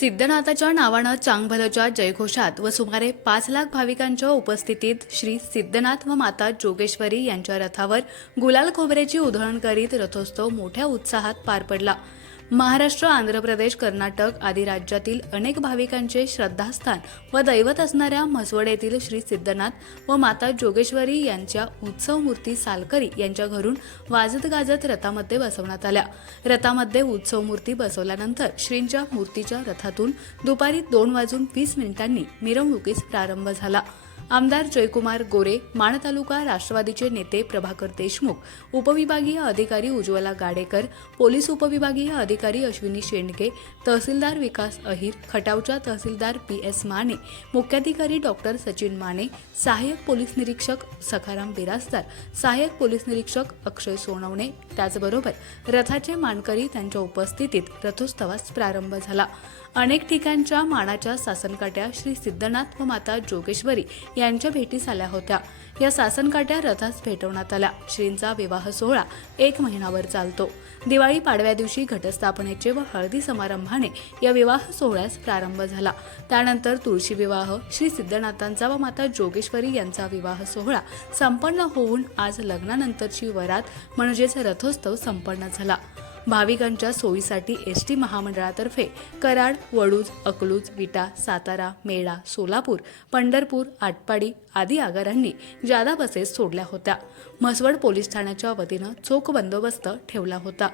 सिद्धनाथाच्या नावानं चांगभलच्या जयघोषात व सुमारे पाच लाख भाविकांच्या उपस्थितीत श्री सिद्धनाथ व माता जोगेश्वरी यांच्या रथावर गुलाल खोबऱ्याची उधळण करीत रथोत्सव मोठ्या उत्साहात पार पडला. महाराष्ट्र आंध्र प्रदेश कर्नाटक आदी राज्यातील अनेक भाविकांचे श्रद्धास्थान व दैवत असणाऱ्या म्हसवड येथील श्री सिद्धनाथ व माता जोगेश्वरी यांच्या उत्सव मूर्ती सालकरी यांच्या घरून वाजत गाजत रथामध्ये बसवण्यात आल्या. रथामध्ये उत्सव मूर्ती बसवल्यानंतर श्रींच्या मूर्तीच्या रथातून दुपारी दोन वाजून वीस मिनिटांनी मिरवणुकीस प्रारंभ झाला. आमदार जयकुमार गोरे माण तालुका राष्ट्रवादीचे नेते प्रभाकर देशमुख उपविभागीय अधिकारी उज्ज्वला गाडेकर पोलीस उपविभागीय अधिकारी अश्विनी शेंडके तहसीलदार विकास अहिर खटावच्या तहसीलदार पी एस माने मुख्याधिकारी डॉक्टर सचिन माने सहाय्यक पोलीस निरीक्षक सखाराम बिराजदार सहाय्यक पोलीस निरीक्षक अक्षय सोनवणे. त्याचबरोबर रथाचे मानकरी त्यांच्या उपस्थितीत रथोत्सवास प्रारंभ झाला. अनेक ठिकाणच्या मानाच्या सासनकाट्या श्री सिद्धनाथ व माता जोगेश्वरी यांच्या भेटीस आल्या होत्या. या सासनकाट्या रथास भेटवण्यात आल्या. श्रींचा विवाह सोहळा एक महिनाभर चालतो. दिवाळी पाडव्या दिवशी घटस्थापनेचे व हळदी समारंभाने या विवाह सोहळ्यास प्रारंभ झाला. त्यानंतर तुळशी विवाह श्री सिद्धनाथांचा व माता जोगेश्वरी यांचा विवाह सोहळा संपन्न होऊन आज लग्नानंतरची वरात म्हणजेच रथोत्सव संपन्न झाला. भाविकांच्या सोयीसाठी एस टी महामंडळातर्फे कराड वडूज अकलूज विटा सातारा मेळा सोलापूर पंढरपूर आटपाडी आदी आगारांनी जादा बसेस सोडल्या होत्या. म्हसवड पोलीस ठाण्याच्या वतीनं चोख बंदोबस्त ठेवला होता.